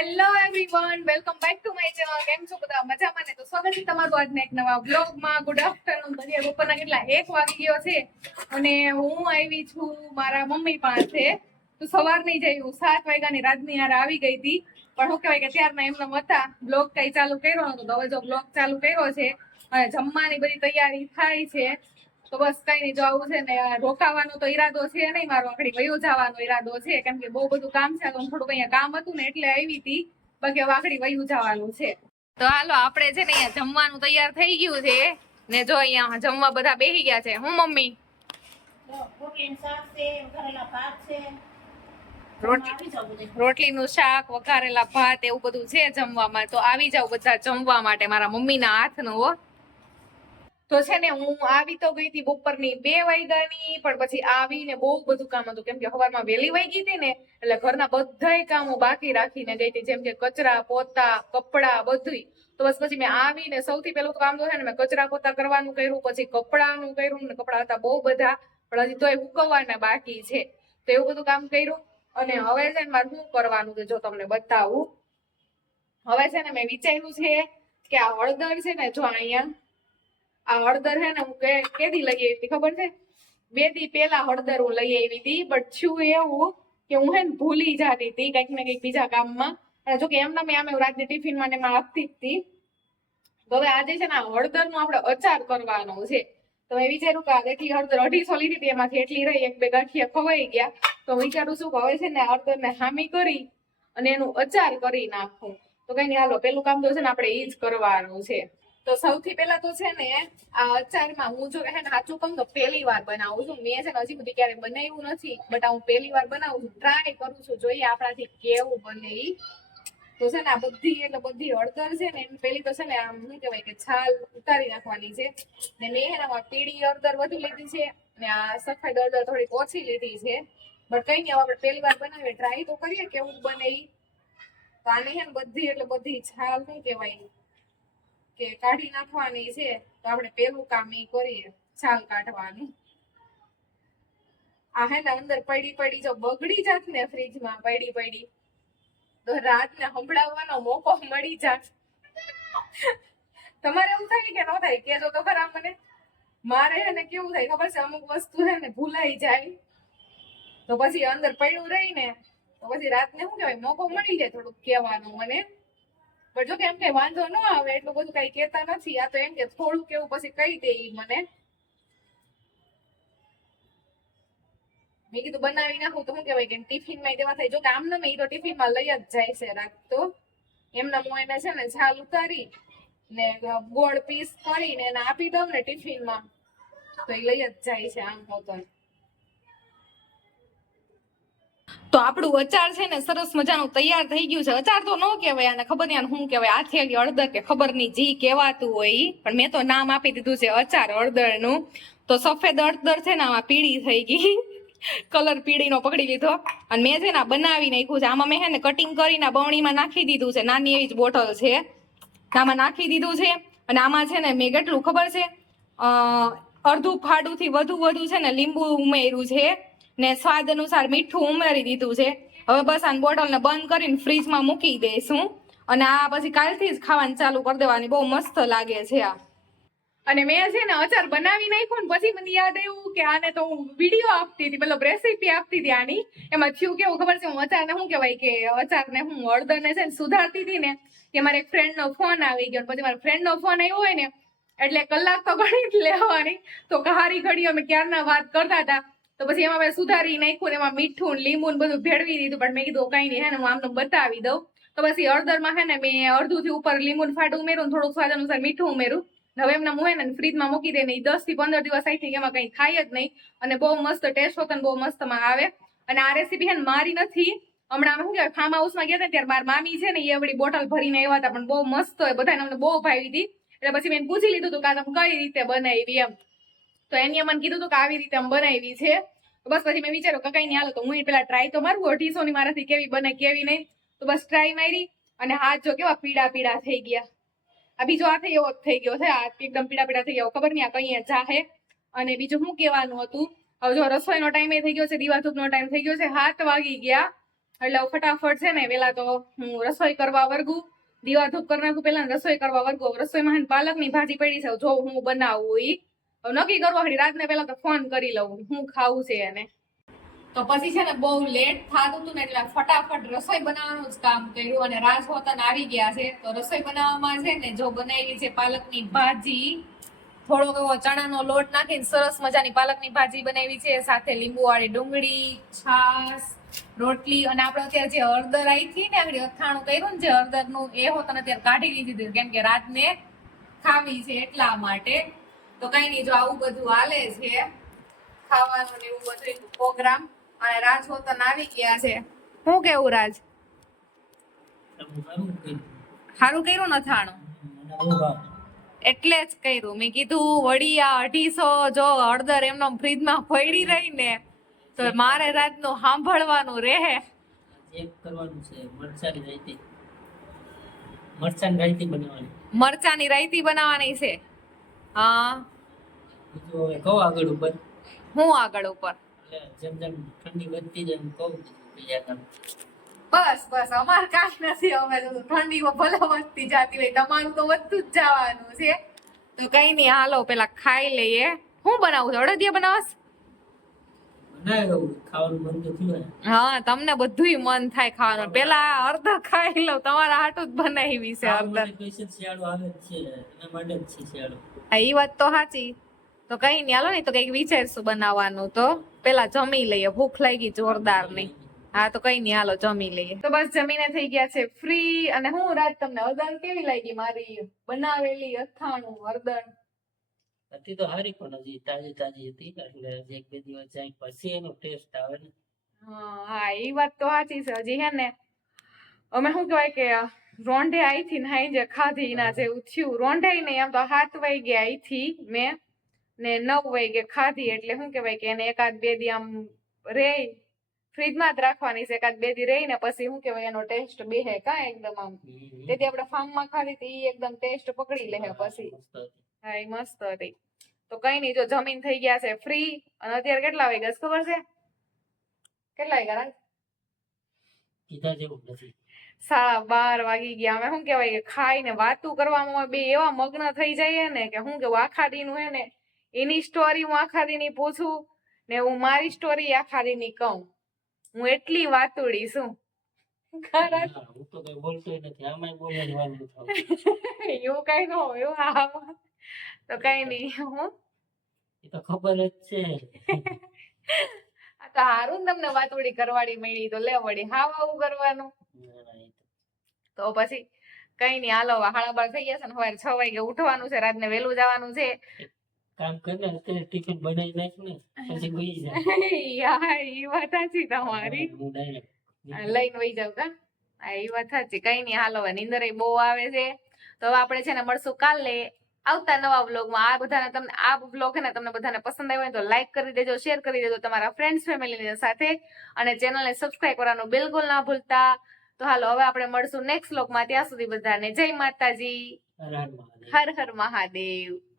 Hello everyone welcome back to my channel કેમ છો બધા? મજામાં ને? તો સ્વાગત છે તમારું આજના એક નવા બ્લોગમાં ગુડ આફ્ટરનૂન દરિયા બપોરના કેટલા? એક વાગી ગયો છે. અને હું આવી છું મારા મમ્મી પાસે. તો સવારની જઈ હું સાત વાગ્યાની રાતની યાર આવી ગઈ હતી. પણ શું કહેવાય કે ત્યારના એમના હતા બ્લોગ કઈ ચાલુ કર્યો નતો તો હવે જો બ્લોગ ચાલુ કર્યો છે, અને જમવાની બધી તૈયારી થાય છે તો બસ કઈ નહીં જો આવું છે ને રોકાવાનો તો ઈરાદો છે નહીં મારો આખડી વયો જવાનો ઈરાદો છે કેમ કે બહુ બધું કામ છે તો થોડુંક અહીંયા કામ હતું ને એટલે આવી હતી બાકી હવે આખડી વયું જવાનું છે. તો હાલો આપણે છે ને અહીંયા જમવાનું તૈયાર થઈ ગયું છે ને જો અહીંયા જમવા બધા બેસી ગયા છે. હું મમ્મી? શાક વઘારેલા ભાત. રોટલીનું શાક વઘારેલા ભાત એવું બધું છે જમવામાં. તો આવી જાવ બધા જમવા માટે મારા મમ્મીના હાથનું હો. તો છે ને હું આવી તો ગઈ હતી બપોરની બે વાગ્યાની, પણ પછી આવીને બહુ બધું કામ હતું. કેમ કે સવારમાં વહેલી વહી ગઈ હતી ને, એટલે ઘરના બધાય કામો બાકી રાખીને ગઈ હતી. જેમ કે કચરા, પોતા, કપડા બધું તો બસ પછી મેં આવીને સૌથી પહેલું કામ તો છે ને મેં કચરા, પોતા કરવાનું કર્યું, પછી કપડાનું કર્યું, ને કપડા હતા બહુ બધા, પણ હજી તોય ઉકવવાના બાકી છે. તો એવું બધું કામ કર્યું. અને હવે છે ને મારે શું કરવાનું છે જો તમને બતાવું. હવે છે ને મેં વિચાર્યું છે કે આ હળદર છે ને જો અહીંયા આ હળદર છે ને હું કે, કેદી લઈ આવી હતી, ખબર છે? બે દી પેલા હળદર હું લઈ આવી હતી બટ છું એવું કે હું હે ને ભૂલી જતી હતી કંઈક ને કંઈક બીજા કામમાં. અને જો કે એમના મેં આમે રાતની ટિફિનમાં ને એમાં આપતી જ હતી. તો હવે આજે છે ને આ હળદરનો આપણે અચાર કરવાનો છે. તો મેં વિચાર્યું કે એટલી હળદર અઢીસો લીધી હતી, એમાંથી એટલી રહી, એક બે ગાંઠિયા ખવાઈ ગયા. તો વિચારું છું કે હવે છે ને હળદરને હામી કરી અને એનું અચાર કરી નાખું. તો કઈ નહીં હાલો, પેલું કામ તો છે ને આપણે એ જ કરવાનું છે. તો સૌથી પહેલા તો છે ને, આ અચારમાં હું જો હે ને સાચું કહું તો પહેલી વાર બનાવું છું. મેં છે ને હજી સુધી ક્યારે બનાવ્યું નથી બટ હું પહેલી વાર બનાવું છું. ટ્રાય કરું છું. જોઈએ આપણાથી કેવું બને ઈ. તો છે ને આ બધી, એટલે બધી અડદર છે ને પેલી તો છે ને આમ શું કહેવાય કે છાલ ઉતારી નાખવાની છે. ને મેં ને પીળી અડદર વધુ લીધી છે ને આ સફેદ અડદર થોડીક ઓછી લીધી છે. બટ કઈ નહીં આપણે પહેલી વાર બનાવીએ. ટ્રાય તો કરીએ કેવું બને તો આની છે ને બધી, એટલે બધી છાલ શું કહેવાય? કે કાઢી નાખવાની છે, તો આપણે પેલું કામ એ કરીએ, છાલ કાઢવાનું. આ હે ને અંદર પડી પડી જો બગડી જાત ને ફ્રીજમાં પડી પડી, તો રાતને સંભળાવવાનો મોકો મળી જાત. તમારે એવું થાય કે ન થાય? કેજો તો ખરા મને. મારે હે ને કેવું થાય ખબર છે? અમુક વસ્તુ હે ને ભૂલાઈ જાય. તો પછી અંદર પડ્યું રહી ને તો પછી રાતને શું કહેવાય? મોકો મળી જાય થોડુંક કહેવાનું મને. પણ જો કે એમ કઈ વાંધો ન આવે, એટલું બધું કઈ કેતા નથી. આ તો એમ કે થોડુંક એવું પછી કહી દે ઈ મને. મેં કીધું બનાવી નાખું તો શું કેવાય કે ટિફિનમાં દેવા થાય. જો કામ ન એ તો ટિફિનમાં લઈ જ જાય છે રાખતો એમના હું એને છે ને છાલ ઉતારી ને ગોળ પીસ કરીને એને આપી દઉં ને ટિફિનમાં. તો એ લઈ જ જાય છે આમ હોતો તો આપણું અચાર છે ને સરસ મજાનું તૈયાર થઈ ગયું છે. અચાર તો ન કહેવાય અને ખબર નહીં શું કહેવાય. આથેલી હળદર કે ખબર નહીં જી કહેવાતું હોય પણ મેં તો નામ આપી દીધું છે અચાર હળદરનું. તો સફેદ હળદર છે ને આમાં પીળી થઈ ગઈ. કલર પીળીનો પકડી લીધો. અને મેં છે ને બનાવી નાખ્યું છે. આમાં મેં છે ને કટિંગ કરીને બવણીમાં નાખી દીધું છે. નાની એવી જ બોટલ છે. આમાં નાખી દીધું છે. અને આમાં છે ને મેં કેટલું ખબર છે? અડધું ફાડુંથી વધુ વધુ છે ને લીંબુ ઉમેર્યું છે. ને સ્વાદ અનુસાર મીઠું ઉમેરી દીધું છે. હવે બસ આ બોટલને બંધ કરીને ફ્રીજમાં મૂકી દઈશું. અને આ પછી કાલથી જ ખાવાનું ચાલુ કરી દેવાની. બહુ મસ્ત લાગે છે આ. અને મેં છે ને અચાર બનાવી નાખ્યું ને પછી મને યાદ આવ્યું કે આને તો હું વીડિયો આપતી હતી, મતલબ રેસીપી આપતી હતી આની. એમાં થયું કેવું ખબર છે, હું અચારને શું કહેવાય કે અચારને હું હળદરને છે ને સુધારતી હતી ને, કે મારે એક ફ્રેન્ડનો ફોન આવી ગયો પછી મારા ફ્રેન્ડનો ફોન આવ્યો હોય ને, એટલે કલાક તો ઘણી જ લેવાની. તો કહારી ઘડી અમે ક્યારના વાત કરતા હતા. તો પછી એમાં મેં સુધારી નાખ્યું એમાં મીઠું લીંબુ બધું ભેળવી દીધું, પણ મેં કીધું કઈ નહીં, હે ને, હું આમને બતાવી દઉં. તો પછી અડધરમાં હે ને મેં અડધું થી ઉપર લીંબુ ને ફાટું ઉમેરું ને થોડુંક સ્વાદ અનુસાર મીઠું ઉમેરું હવે એમના હે ને ફ્રીજમાં મૂકી દે ને દસથી પંદર દિવસ આઈ થિંક એમાં કઈ થાય જ નહીં. અને બહુ મસ્ત ટેસ્ટ હોતો ને બહુ મસ્તમાં આવે. અને આ રેસીપી હે ને મારી નથી. હમણાં શું કહેવાય ફાર્મ હાઉસમાં ગયા હતા ત્યારે મારા મામી છે ને એ વળી બોટલ ભરીને આવ્યા હતા, પણ બહુ મસ્ત હોય, બધાને અમને બહુ ભાવી હતી. એટલે પછી મેં પૂછી લીધું હતું કે તમે કઈ રીતે બનાવી એમ. તો એની મને કીધું હતું કે આવી રીતે બનાવી છે. બસ પછી મેં વિચાર્યું કે કઈ નહીં હાલો, તો હું પેલા ટ્રાય તો મારું, અઢીસો ની મારાથી કેવી બને, કેવી નહીં. તો બસ ટ્રાય મારી અને હાથ જો કેવા પીડા પીડા થઈ ગયા. આ બીજો હાથ એવો થઈ ગયો છે, આ એકદમ પીડા પીડા થઈ ગયા. ખબર નહીં આ કઈ જાહે. અને બીજું શું કહેવાનું હતું? હવે જો રસોઈનો ટાઈમ થઈ ગયો છે, દીવા નો ટાઈમ થઈ ગયો છે, હાથ વાગી ગયા. એટલે ફટાફટ છે ને પેલા તો હું રસોઈ કરવા વર્ગું. દીવા ધૂપ કરી નાખું પેલા રસોઈ કરવા વર્ગું. રસોઈમાં પાલકની ભાજી પડી છે જો હું બનાવું ઈ. નક્કી કરવા હાડી રાતને પહેલા તો ફોન કરી લઉં, હું ખાવું છે એને. તો પછી છે ને બહુ લેટ થતું હતું ને એટલે ફટાફટ રસોઈ બનાવવાનું જ કામ કર્યું અને રાજ હોતન આવી ગયા છે. તો રસોઈ બનાવવામાં છે ને જો બનાવી છે પાલકની ભાજી, થોડોક એવો ચણાનો લોટ નાખીને સરસ મજાની પાલકની ભાજી બનાવી છે. સાથે લીંબુવાળી ડુંગળી છાસ રોટલી અને આપણે અત્યારે જે હળદર આવી હતી ને આગળ અથાણું કર્યું ને જે હળદરનું એ હોતન અત્યારે કાઢી લીધી હતી. કેમ કે રાતને ખાવી છે એટલા માટે. તો કઈ નહીં જો આવું બધું હાલે છે ખાવાનું ને એવું બધું પ્રોગ્રામ અને રાજ હોતન આવી ગયા છે. શું કેવું રાજ? સારું કર્યું નથાણું એટલે જ કર્યું. મેં કીધું વળી આ અઢીસો જો હળદર એમનો ફ્રીજમાં પડી રહી ને તો મારે રાતનું સાંભળવાનું રહે. ચેક કરવાનું છે મરચાની રાયતી. મરચાની રાયતી બનાવવાની. મરચાની રાયતી બનાવવાની છે. હા. હવે કહો આગળ ઉપર. હું આગળ ઉપર. જેમ જેમ ઠંડી વધતી જાય એમ કહું બીજા તમે બસ બસ. અમારે કાંઈ નથી. અમે તો ઠંડીમાં ભલે વધતી જતી હોય. તમારું તો વધતું જ જવાનું છે. તો કઈ નહીં. હાલો પેલા ખાઈ લઈએ. હું બનાવું છું? અડદિયા બનાવસ બનાવે એવું ખાવાનું મન તો થયું ને હા તમને બધુંય મન થાય ખાવાનું. પેલા અર્ધ ખાઈ લઉં તમારા હાટું જ બનાવી છે હા ઈ વાત તો સાચી. તો કઈ નહીં હાલો ને તો કંઈક વિચારશું બનાવવાનું તો. પેલા જમી લઈએ ભૂખ લાગી જોરદારની હા તો કઈ નહીં હાલો જમી લઈએ. તો બસ જમીને થઈ ગયા છે ફ્રી અને હું રાત તમને હળદર કેવી લાગી મારી બનાવેલી અથાણું હળદર હતી તો હારી પણ હજી તાજી તાજી હતી એટલે હજી એક બે દિવસ જાય પછી એનો ટેસ્ટ આવે ને. હા એ વાત તો સાચી છે. હજી હે ને અમે શું કહેવાય કે રોંઢે આઈથી નાઈ જે ખાધી ના જેવું થયું. રોંઢે નહીં આમ તો સાત વાગે ગયા આઈથી મેં ને નવ વાગે ખાધી. એટલે શું કહેવાય કે એને એકાદ બે દી આમ રે ફ્રીજમાં જ રાખવાની છે. એકાદ બે દી રહી ને પછી શું કહેવાય એનો ટેસ્ટ બેહે કા એકદમ આમ. તેથી આપણે ફાર્મમાં ખાધી હતી એ એકદમ ટેસ્ટ પકડી લે પછી. હા મસ્ત હતી. તો કઈ નહીં જો જમીન થઈ ગયા છે ફ્રી અને અત્યારે કેટલા વાગ્યા છે ખબર છે? કેટલા વાગ્યા? કીધા જેવું નથી. સાડા બાર વાગી ગયા. અમે શું કહેવાય કે ખાઈને વાતું કરવામાં બે એવા મગ્ન થઈ જઈએ ને કે હું કેવું આખા દીનું હે ને એની સ્ટોરી હું આખા દીની પૂછું ને હું મારી સ્ટોરી આખા દીની કહું. હું એટલી વાતુડી છું. એવું કઈ ન હોય એવું. તો કઈ નહીં હું? એ તો ખબર જ છે. આ તો હારું તમને વાતુડી કરવાડી મળી તો લે વળી. હાવ આવું કરવાનું. એ તો. પછી કઈ નહીં હાલો હાળા બાળ થઈ ગયા છે ને સવારે છ વાગે ઉઠવાનું છે રાતને વહેલું જવાનું છે. કામ કરીને અત્યારે ટિફિન બનાવી નાખ ને પછી ગઈ જાય. યાર ઈ વાત સાચી તમારી. આ લઈને વહી જાવ કા? હા ઈ વાત સાચી. કઈ નહીં હાલો નિંદર બહુ આવે છે. તો આપણે છે ને મળશું કાલે. આવતા નવા વ્લોગમાં આ બધાને તમને આ વ્લોગ ને તમને બધાને પસંદ આવ્યો હોય તો લાઈક કરી દેજો શેર કરી દેજો તમારા ફ્રેન્ડ્સ ફેમિલીની સાથે. અને ચેનલને સબસ્ક્રાઇબ કરવાનું બિલકુલ ના ભૂલતા. તો હાલો હવે આપણે મળશું નેક્સ્ટ વ્લોગમાં. ત્યાં સુધી બધાને જય માતાજી. હર હર મહાદેવ.